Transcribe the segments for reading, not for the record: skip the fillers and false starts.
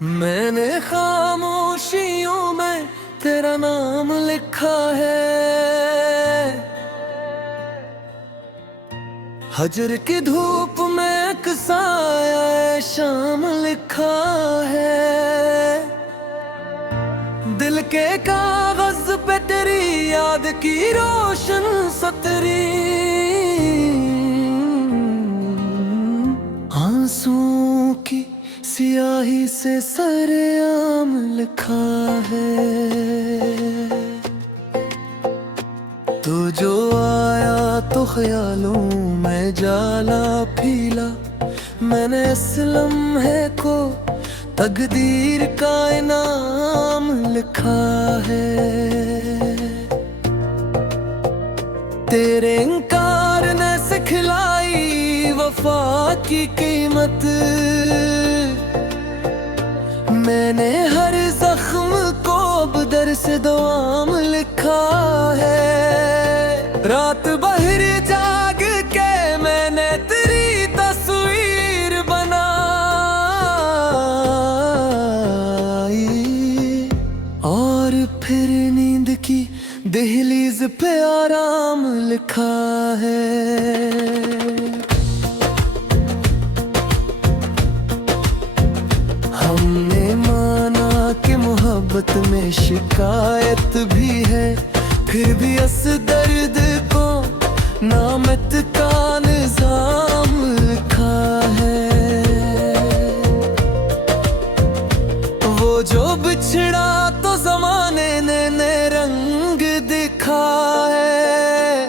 मैंने खामोशियों में तेरा नाम लिखा है। हजर की धूप में एक साया शाम लिखा है। दिल के कागज पे तेरी याद की रोशन सतरी, आंसुओं की सियाही से सरेआम लिखा है। तू जो आया तो ख्यालों में जाला फीला, मैंने इस लम्हे को तकदीर का इनाम लिखा है। तेरे इनकार ने सिखलाई वफा की कीमत, मैंने हर जख्म को बदर से दुआम लिखा है। रात बहर जाग के मैंने तेरी तस्वीर बनाई, और फिर नींद की दहलीज पे आराम लिखा है। हमने माना कि मोहब्बत में शिकायत भी है, फिर भी इस दर्द को नामत का निजाम लिखा है। वो जो बिछड़ा तो जमाने ने रंग दिखा है,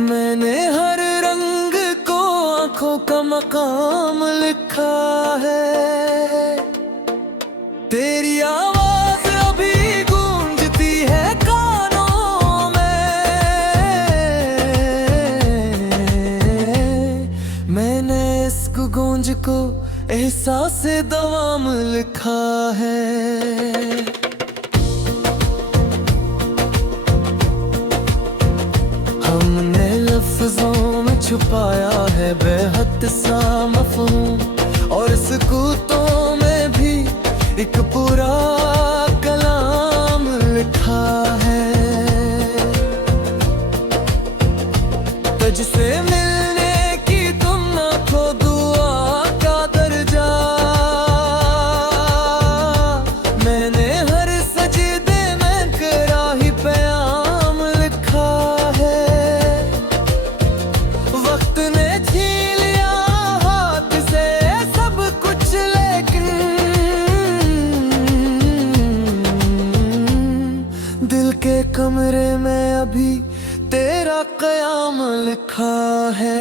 मैंने हर रंग को आंखों का मकाम लिखा है। तेरी आवाज अभी गूंजती है कानों में, मैंने इस गूंज को एहसास दवाम लिखा है। हमने लफ्जों में छुपाया है बेहद सा मफ़हूम, और सुकूतों में भी एक पूरा कलाम लिखा है। तुझसे मिलने की तुम ना खो दुआ का दर्जा, मैंने हर सजदे में करा ही प्याम लिखा है। वक्त ने छीन लिया हाथ से सब कुछ, लेकिन दिल के कमरे में अभी तेरा क़याम लिखा है।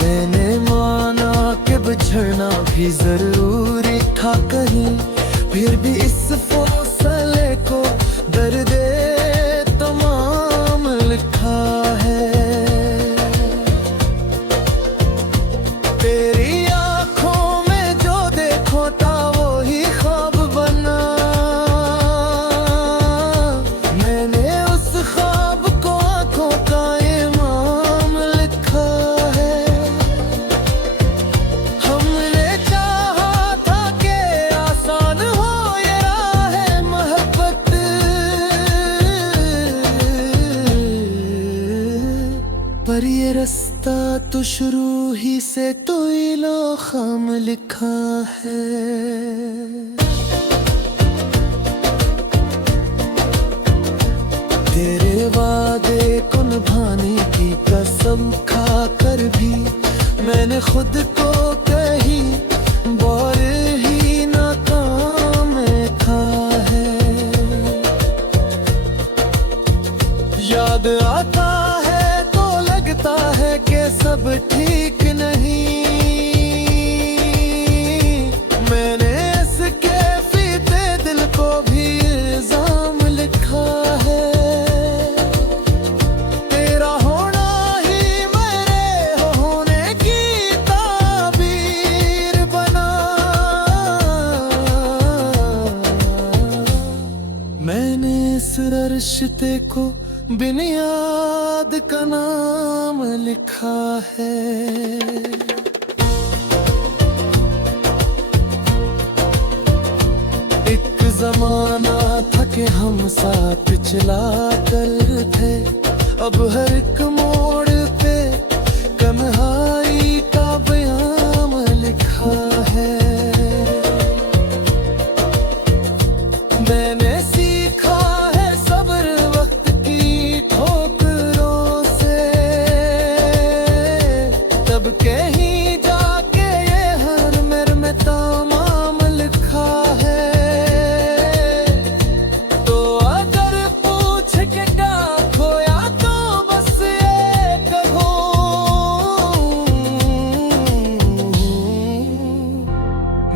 मैंने माना कि बिछड़ना भी जरूरी था कहीं, फिर भी इस फैसले को दर्दे तमाम लिखा है। तेरी आंखों में जो देखो था वो ही ख्वाब बना, मैंने उस ख्वाब को आंखों का इमाम लिखा है। हमने चाहा था कि आसान हो ये राह मोहब्बत, पर ये रास्ता तो शुरू ही से तो इलो खाम लिखा है। तेरे वादे को निभाने की कसम खा कर भी मैंने खुद को कहीं बहुत ही नाकाम था है। याद आता है तो लगता है कि सब ठीक नहीं, मैंने इसके फीते दिल को भी इल्जाम लिखा है। तेरा होना ही मेरे होने की ताबीर बना, मैंने मैंने इस रिश्ते को बिन याद का नाम लिखा है। एक जमाना था कि हम साथ चला करते, अब हर एक मोड़ पे तन्हाई का बयान लिखा है। मैंने सीखा है सब्र वक्त की ठोकरों से, तब कहीं जाके ये हर मेरे में तमाम लिखा है। तो अगर पूछ के क्या खोया तो बस ये कहो,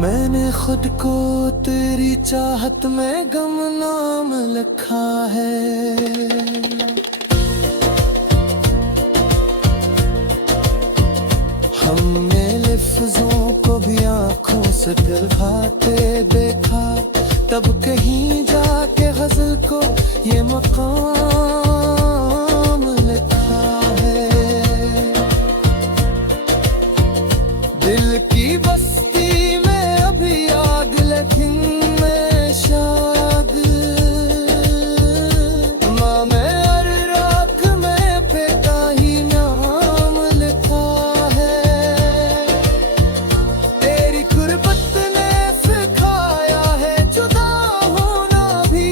मैंने खुद को तेरी चाहत में गुमनाम लिखा है। हमने लफ्जों को भी आंखों से दिलवाते देखा, तब कहीं जाके गजल को ये मकाम लिखा है। दिल की बस्ती में अभी आग लेकिन मैं शायद माँ में हर रात में फेंका ही नाम लिखा है। तेरी गुर्बत ने सिखाया है जुदा होना भी,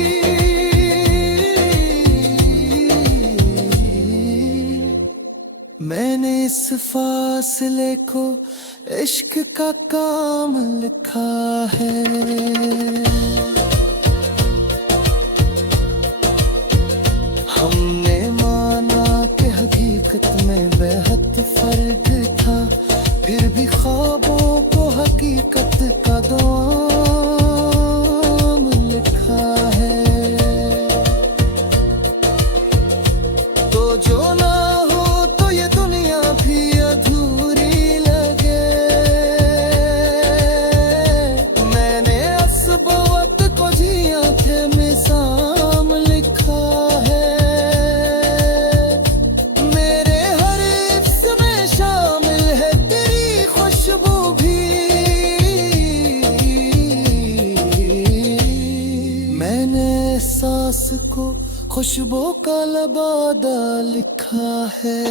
मैंने इस फासले को इश्क का काम लिखा है। हमने माना कि हकीकत में बेहद फर्क था, फिर भी ख्वाबों को हकीकत का दाम लिखा है। तो जो ना हो तो ये दुनिया भी अधूरी लगे, मैंने असबवत को जिया के मिसाम लिखा है। मेरे हर इफ्स में शामिल है तेरी खुशबू भी, मैंने एहसास को खुशबू का लबादा लिखा है।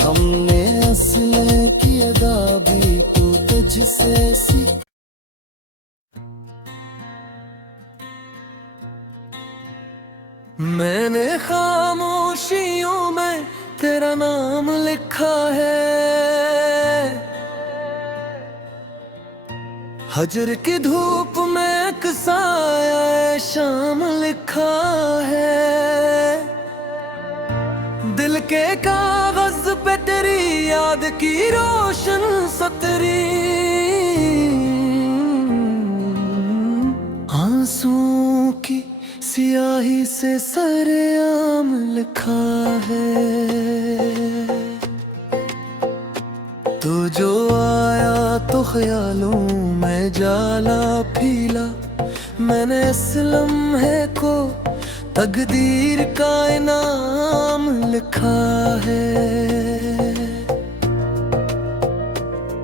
हमने असले की अदा भी तो तुझसे सीखी। मैंने खामोशियों में तेरा नाम लिखा है। हजर की धूप में एक साया शाम लिखा है। दिल के कागज पे तेरी याद की रोशन सतरी, आंसुओं की सियाही से सरेआम लिखा है। तो जो आया तो ख्यालों में जाला फीला, मैंने इस लम्हे को तकदीर का इनाम लिखा है।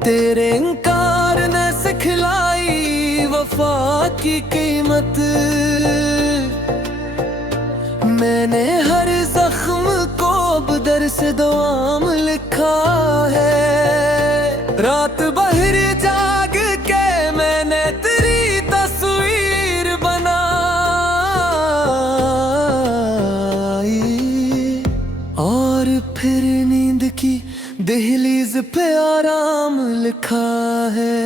तेरे इनकार ने सिखलाई वफा की कीमत, मैंने हर जख्म को बदर से दुआम लिखा है। रात बहर जाग के मैंने तेरी तस्वीर बनाई, और फिर नींद की दहलीज पे आराम लिखा है।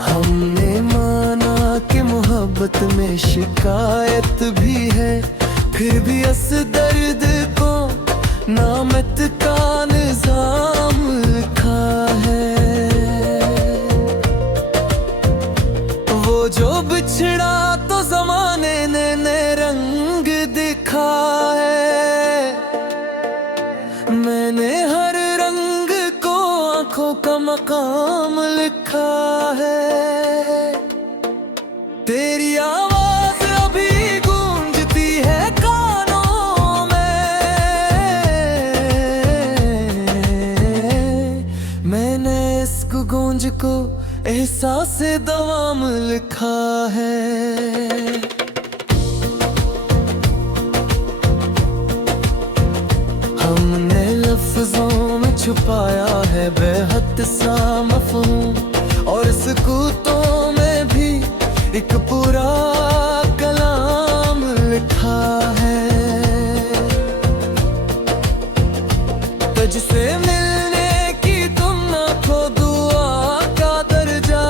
हमने माना कि मोहब्बत में शिकायत भी है, फिर भी इस दर्द को नामत का निजाम लिखा है। वो जो बिछड़ा तो जमाने ने नए रंग दिखा है, मैंने आंखों का मकाम लिखा है। तेरी आवाज अभी गूंजती है कानों में। मैंने इस गूंज को एहसास दवाम लिखा है। हमने लफ्जों में छुपाया है बेहद सा मफ़हूम, और सुकूतों में भी एक पूरा कलाम लिखा है। तुझसे मिलने की तुम ना खो दुआ का दर्जा।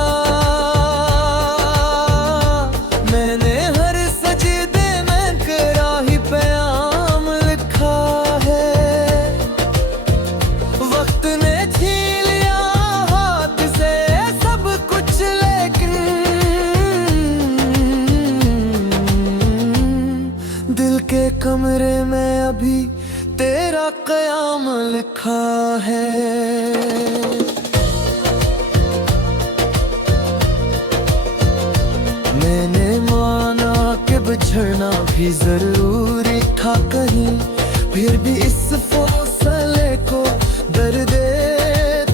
मैंने हर सजदे में करा ही प्याम लिखा है। वक्त ने छीन लिया हाथ से सब कुछ, लेकिन दिल के कमरे में अभी तेरा क़याम लिखा है। मैंने माना कि बिछड़ना भी जरूरी था कहीं, फिर भी इस फैसले को दर्दे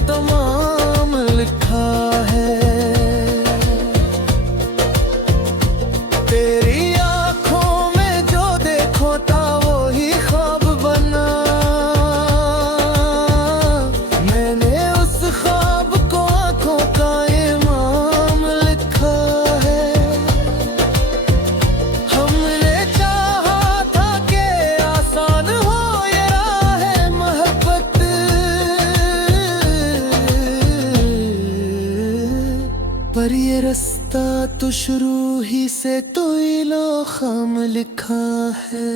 तमाम लिखा है। तेरी आंखों में जो देखो था वो ही ख्वाब बना। मैंने उस ख्वाब को आंखों का इमाम लिखा है। हमने चाहा था कि आसान हो ये राह मोहब्बत, पर ये रास्ता तो शुरू ही से तो इलो खाम लिखा है।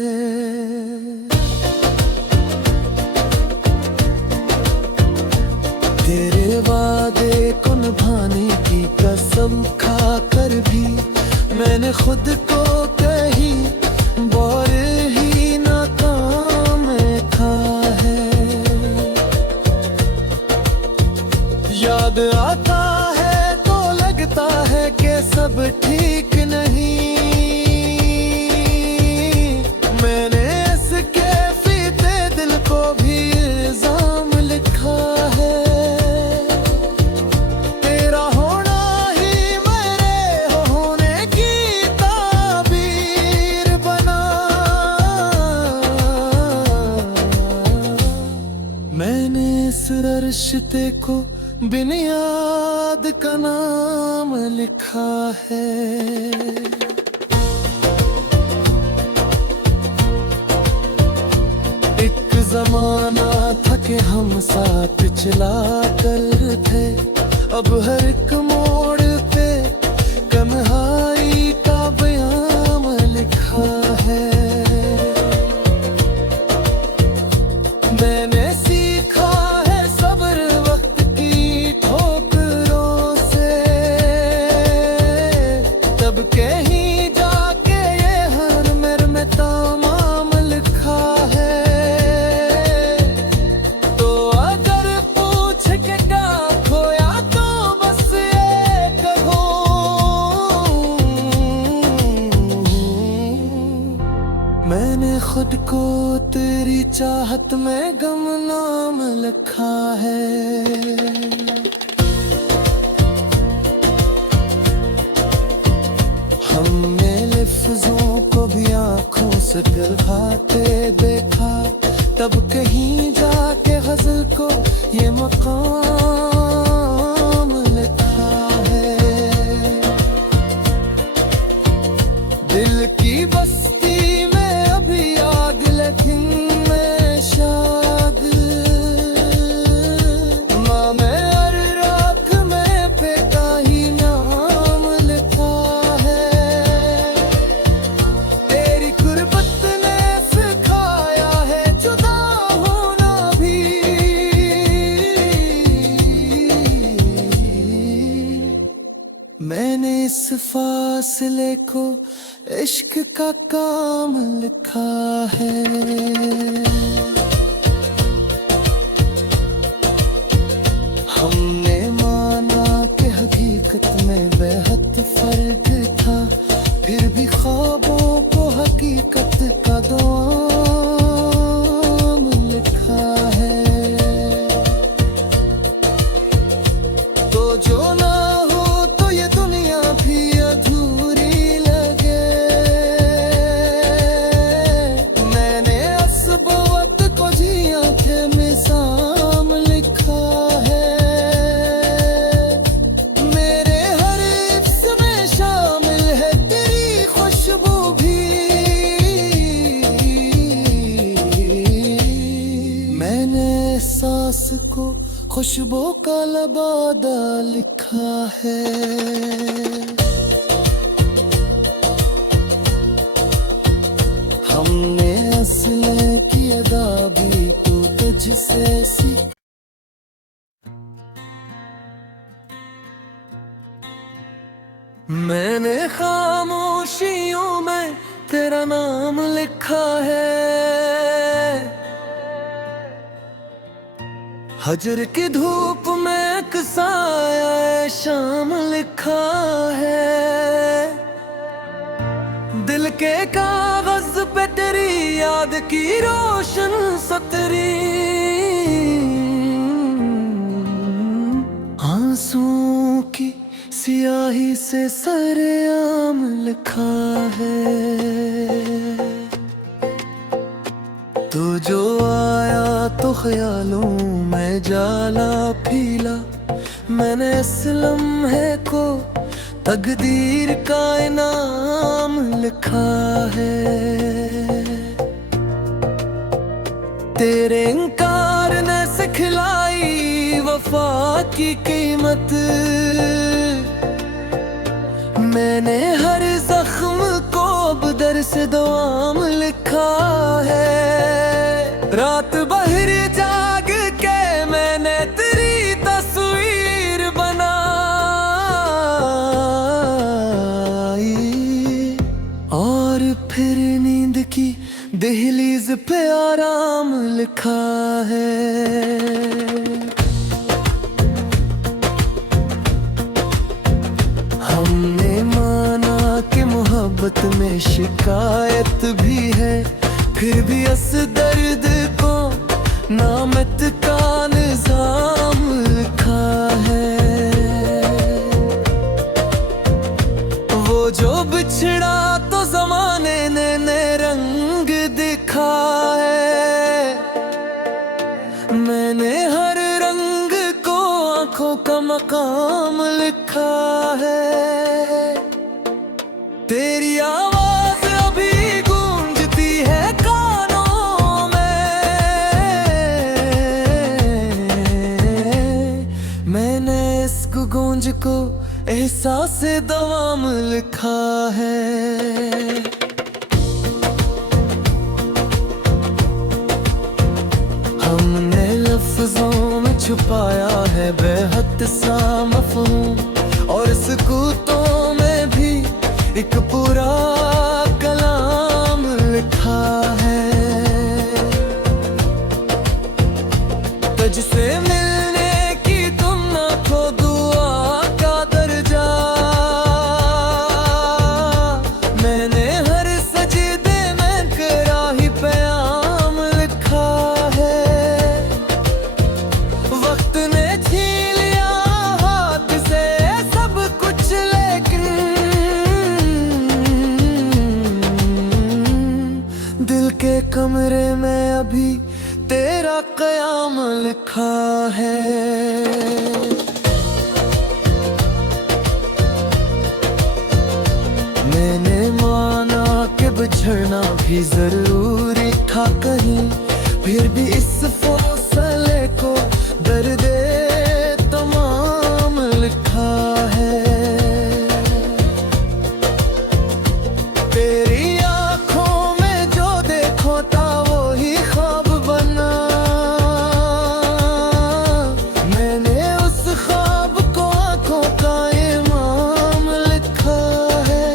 तेरे वादे को निभाने की कसम खा कर भी मैंने खुद को कहीं बहुत ही नाकाम लिखा है। याद आता है तो लगता है कि सब ठीक नहीं। मैंने इसके फीते दिल को भी इल्जाम लिखा है। तेरा होना ही मेरे होने की ताबीर बना। मैंने इस रिश्ते को बुनियाद का नाम लिखा है। एक जमाना था कि हम साथ चला करते, अब हर एक मोड़ पे तन्हाई का बयाम लिखा है। मैंने सीखा है सब्र वक्त की ठोकरों से, तब कहीं जाके ये हर मेरे में तमाम लिखा है। तो अगर पूछ के क्या खोया तो बस ये कहो, मैंने खुद को तेरी चाहत में गुमनाम लिखा है। हमने लफ्जों को भी आंखों से पिघलाते देखा, तब कहीं जाके गजल को ये मकाम लिखा है। दिल की बस्ती में अभी आग लेकिन मैं शाद, माँ मैं हर रात में फेंका ही नाम लिखा है। तेरी गुर्बत ने सिखाया है जुदा होना भी, मैंने इस फासले को इश्क का काम लिखा है। हम वक्त में बेहद फर्क था, फिर भी ख्वाबों को हकीकत का दोम लिखा है। तो जो ना हो तो ये दुनिया भी अधूरी लगे। मैंने असबवत को जिया के मिसाम लिखा है। मेरे हर इफ्स में शामिल है तेरी खुशबू भी। मैंने एहसास को खुशबू का लबादा लिखा है। हमने असले की अदा भी तो तुझसे सीखी। मैंने खामोशियों में तेरा नाम लिखा है। हजर की धूप में एक साया शाम लिखा है। दिल के कागज पे तेरी याद की रोशन सतरी। आंसुओं की सियाही से सरेआम लिखा है। तू जो आया तो ख्यालों में जाला फीला। मैंने इस लम्हे को तकदीर का इनाम लिखा है। तेरे इनकार ने सिखलाई वफा की कीमत। मैंने हर जख्म को बदर से दुआम लिखा है। रात बहर जाग के मैंने तेरी तस्वीर बनाई और फिर नींद की दहलीज पे आराम लिखा है। हमने माना कि मोहब्बत में शिकायत भी है, फिर भी इस दर्द को नामत का निजाम लिखा है। वो जो बिछड़ा तो जमाने ने नए रंग दिखा है। मैंने हर रंग को आंखों का मकाम लिखा है। तेरी आवाज अभी गूंजती है कानों में। मैंने इस गूंज को एहसास दवाम लिखा है। हमने लफ्जों में छुपाया है बेहद सा मफ़हूम, और सुकूतों में भी एक पूरा कलाम लिखा है। तुझसे मिलने की तुम ना खो दुआ का दर्जा। मैंने हर सजदे में कराही प्याम लिखा है। वक्त ने छीन लिया हाथ से सब कुछ, लेकिन दिल के कमरे में अभी तेरा क़याम लिखा है। मैंने माना कि बिछड़ना भी जरूरी था कहीं, फिर भी इस फैसले को दर्दे तमाम लिखा है। तेरी आँखों में जो देखो था वो ही ख्वाब बना। मैंने उस ख्वाब को आँखों का इमाम लिखा है।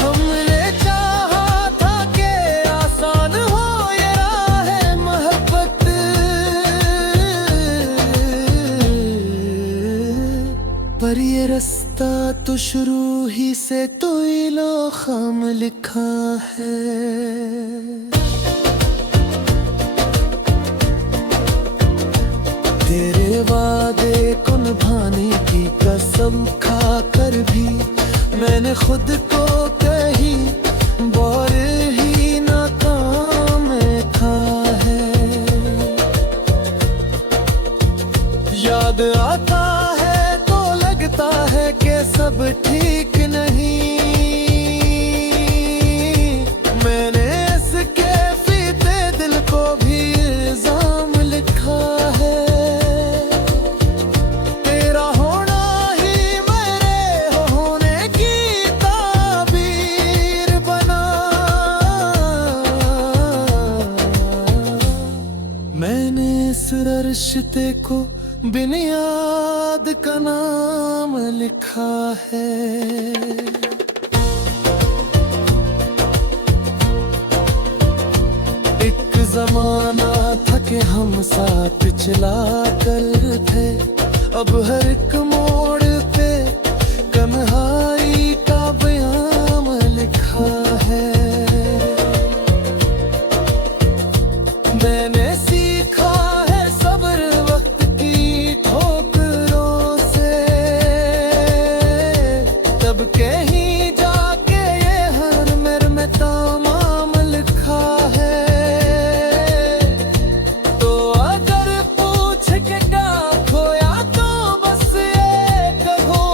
हमने चाहा था कि आसान हो ये राह। ये रास्ता तो शुरू ही से तो इलो खाम लिखा है। तेरे वादे को निभाने की कसम खा कर भी मैंने खुद को कही बहुत ही नाकाम था है। याद आता है तो लगता है कि सब ठीक नहीं। मैंने इसके फीते दिल को भी इल्जाम लिखा है। तेरा होना ही मेरे होने की ताबीर बना। मैंने इस रिश्ते को बिन याद का नाम लिखा है। एक जमाना था कि हम साथ चला करते, अब हर एक मोड़ पे तन्हाई का बयान लिखा है। मैंने सीखा है सब्र वक्त की ठोकरों से, तब कहीं जाके ये हर मेरे में तमाम लिखा है। तो अगर पूछ के क्या खोया तो बस ये कहो,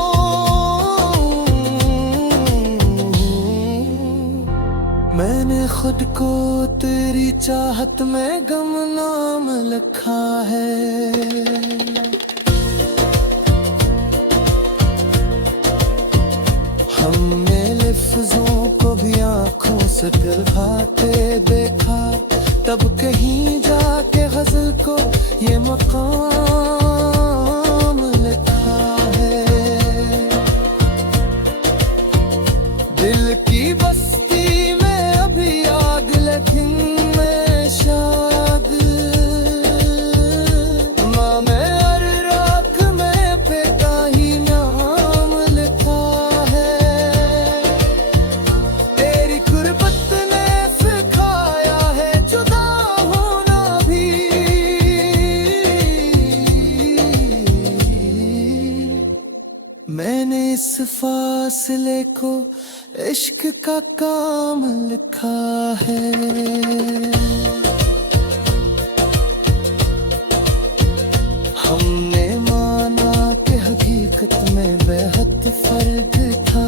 मैंने खुद को तेरी चाहत में गुमनाम लिखा है। हमने लफ्जों को भी आंखों से पिघलाते देखा, तब कहीं जाके गजल को ये मकाम लिखा है। दिल की बस्ती में अभी आग लेकिन मैं शाद, माँ मैं हर राख में फेंका ही नाम लिखा है। तेरी गुर्बत ने सिखाया है जुदा होना भी, मैंने इस फासले को इश्क का काम लिखा है। हमने माना कि हकीकत में बेहद फर्क था,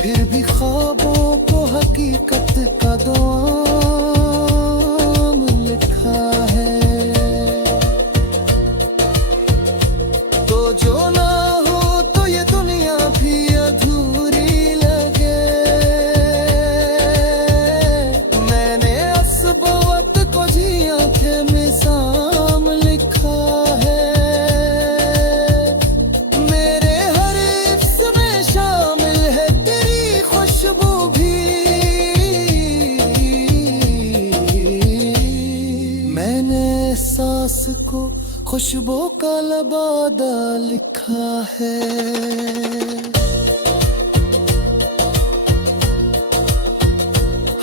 फिर भी ख्वाबों को हकीकत का दोम लिखा है। तो जो ना हो तो ये दुनिया भी अधूरी लगे। मैंने असबवत को जिया के मिसाम लिखा है। मेरे हर इफ्स में शामिल है तेरी खुशबू भी। मैंने सांस को खुशबू का लबादा लिखा है।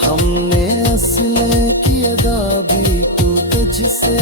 हमने असले की अदा भी तो तुझसे